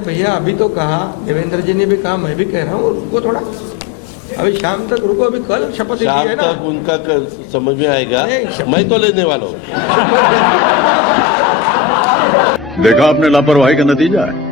भैया अभी तो कहा, देवेंद्र जी ने भी कहा, मैं भी कह रहा हूँ, रुको थोड़ा, अभी शाम तक रुको, अभी कल शपथ ली है ना। शाम तक उनका समझ में आएगा, मैं तो लेने वाला हूँ। देखा आपने लापरवाही का नतीजा है।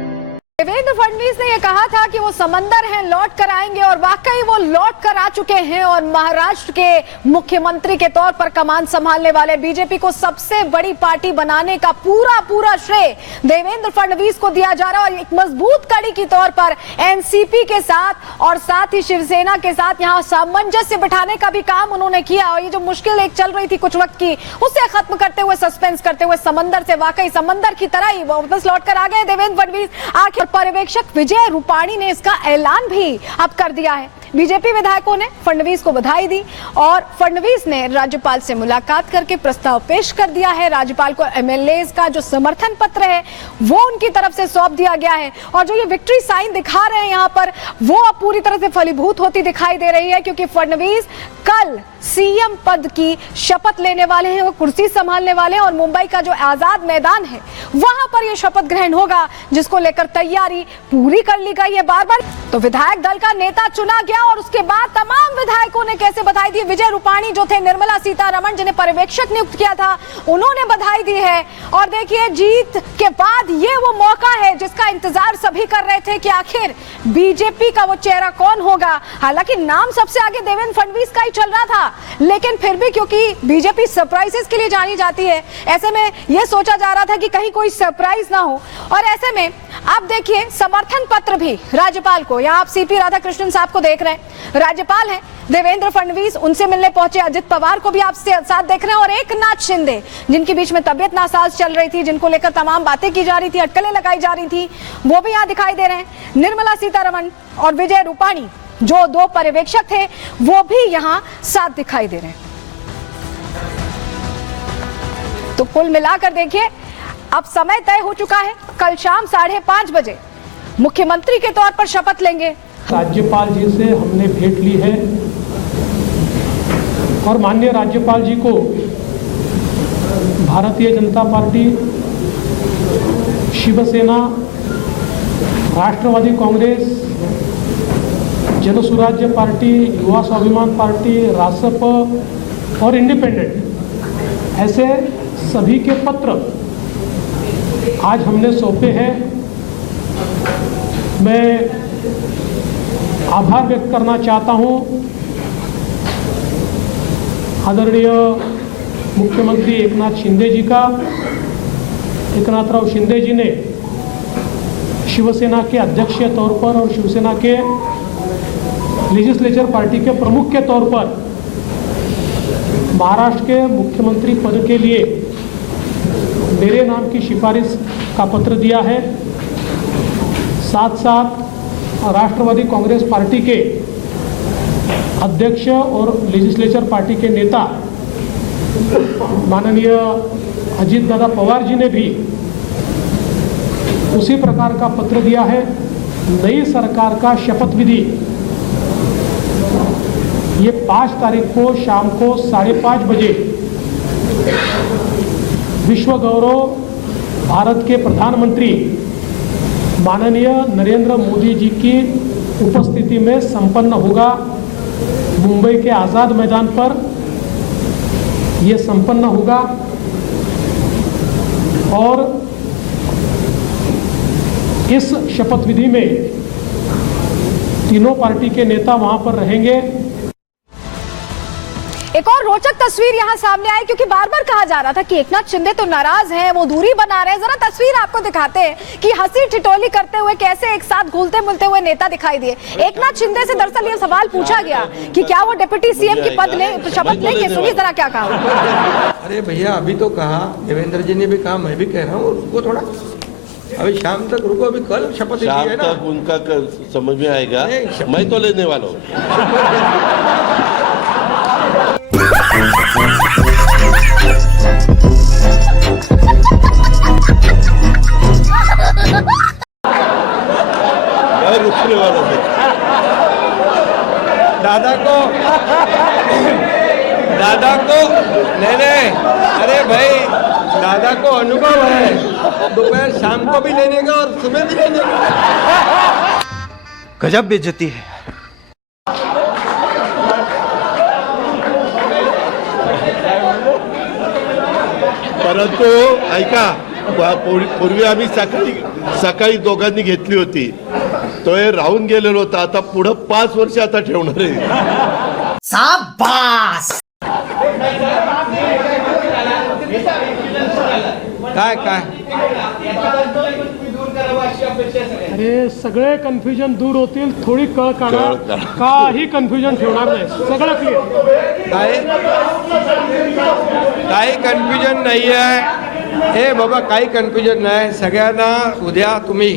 देवेंद्र फडणवीस ने यह कहा था कि वो समंदर हैं, लौट कर आएंगे, और वाकई वो लौट कर आ चुके हैं। और महाराष्ट्र के मुख्यमंत्री के तौर पर कमान संभालने वाले, बीजेपी को सबसे बड़ी पार्टी बनाने का पूरा श्रेय देवेंद्र फडणवीस को दिया जा रहा है। और एक मजबूत कड़ी के तौर पर एनसीपी के साथ और साथ ही शिवसेना के साथ यहाँ सामंजस्य बिठाने का भी काम उन्होंने किया। और ये जो मुश्किल एक चल रही थी कुछ वक्त की, उसे खत्म करते हुए, सस्पेंस करते हुए, समंदर से वाकई समंदर की तरह ही वापस लौट कर आ गए देवेंद्र फडणवीस। आखिर पर्यवेक्षक विजय रूपाणी ने इसका ऐलान भी अब कर दिया है। बीजेपी विधायकों ने फडणवीस को बधाई दी और फडणवीस ने राज्यपाल से मुलाकात करके प्रस्ताव पेश कर दिया है। राज्यपाल को एमएलएज का जो समर्थन पत्र है वो उनकी तरफ से सौंप दिया गया है। और जो ये विक्ट्री साइन दिखा रहे हैं यहाँ पर, वो अब पूरी तरह से फलीभूत होती दिखाई दे रही है, क्योंकि फडणवीस कल सीएम पद की शपथ लेने वाले हैं, वो कुर्सी संभालने वाले हैं। और मुंबई का जो आजाद मैदान है वहां पर यह शपथ ग्रहण होगा, जिसको लेकर तैयारी पूरी कर ली गई है। बार-बार तो विधायक दल का नेता चुना गया और उसके बाद तमाम विधायकों ने कैसे बधाई दी। विजय रूपाणी जो थे, निर्मला सीतारमण जिन्हें पर्यवेक्षक नियुक्त किया था, उन्होंने बधाई दी है। और देखिए, जीत के बाद ये वो मौका है जिसका इंतजार सभी कर रहे थे कि आखिर बीजेपी का वो चेहरा कौन होगा। हालांकि नाम सबसे आगे देवेंद्र फडणवीस का ही चल रहा था, लेकिन फिर भी क्योंकि बीजेपी सरप्राइजेस के लिए जानी जाती है, ऐसे में यह सोचा जा रहा था कि कहीं कोई सरप्राइज ना हो। और ऐसे में आप देखिए, समर्थन पत्र भी राज्यपाल को, यहाँ आप सीपी राधाकृष्णन साहब को देख रहे हैं, राज्यपाल हैं देवेंद्र फडणवीस, उनसे मिलने पहुंचे। अजित पवार को भी आप साथ देख रहे हैं, और एकनाथ शिंदे जिनके बीच में तबियत नासाज चल रही थी, जिनको लेकर तमाम बातें की जा रही थी, अटकलें लगाई जा रही थी, वो भी यहाँ दिखाई दे रहे हैं। निर्मला सीतारमण और विजय रूपाणी जो दो पर्यवेक्षक थे, वो भी यहां साथ दिखाई दे रहे हैं। तो कुल मिलाकर देखिए, अब समय तय हो चुका है, कल शाम 5:30 बजे मुख्यमंत्री के तौर पर शपथ लेंगे। राज्यपाल जी से हमने भेंट ली है और माननीय राज्यपाल जी को भारतीय जनता पार्टी, शिवसेना, राष्ट्रवादी कांग्रेस, जनसुराज्य पार्टी, युवा स्वाभिमान पार्टी, रासप और इंडिपेंडेंट, ऐसे सभी के पत्र आज हमने सौंपे हैं। मैं आभार व्यक्त करना चाहता हूं आदरणीय मुख्यमंत्री एकनाथ शिंदे जी का। एकनाथराव शिंदे जी ने शिवसेना के अध्यक्ष के तौर पर और शिवसेना के लेजिस्लेचर पार्टी के प्रमुख के तौर पर महाराष्ट्र के मुख्यमंत्री पद के लिए मेरे नाम की सिफारिश का पत्र दिया है। साथ साथ राष्ट्रवादी कांग्रेस पार्टी के अध्यक्ष और लेजिस्लेचर पार्टी के नेता माननीय अजित दादा पवार जी ने भी उसी प्रकार का पत्र दिया है। नई सरकार का शपथ विधि ये 5 तारीख को शाम को 5:30 बजे विश्व गौरव भारत के प्रधानमंत्री माननीय नरेंद्र मोदी जी की उपस्थिति में संपन्न होगा। मुंबई के आज़ाद मैदान पर यह संपन्न होगा और इस शपथ विधि में तीनों पार्टी के नेता वहां पर रहेंगे। एक और रोचक तस्वीर यहां सामने आई, क्योंकि बार बार कहा जा रहा था कि एकनाथ शिंदे तो नाराज हैं, वो दूरी बना रहे हैं। जरा तस्वीर आपको दिखाते हैं कि हंसी ठिठोली करते हुए कैसे एक साथ घुलते मिलते हुए नेता दिखाई दिए। एकनाथ शिंदे से दरअसल ये सवाल पूछा गया कि क्या वो डिप्टी सीएम की पद ले शपथ लेंगे। सुनिए जरा क्या कहा। अरे भैया अभी तो कहा, देवेंद्र जी ने भी कहा, मैं भी कह रहा हूँ, रुको थोड़ा, अभी शाम तक रुको, अभी कल शपथ ली है ना। शाम तक उनका समझ में आएगा, मैं तो लेने वाला हूँ। रुकने वाला है दादा को नहीं, अरे भाई दादा को अनुभव है, दोपहर शाम को भी लेने का और सुबह भी लेने का। गजब बेइज्जती है। परंतु ऐका, पूर्वी आम्ही सकाळी दोघांनी घेतली होती, तो हे राहून गेलेलो होता. आता पुढं 5 वर्ष आता ठेवणार आहे. काय काय अरे सगळे कन्फ्युजन दूर होतील, थोडी कळ काढा. कळ. काही कन्फ्युजन ठेवणार नाही, सगळं क्लिअर. काही कन्फ्युजन नाही आहे. हे बाबा काही कन्फ्युजन नाही. सगळ्यांना उद्या तुम्ही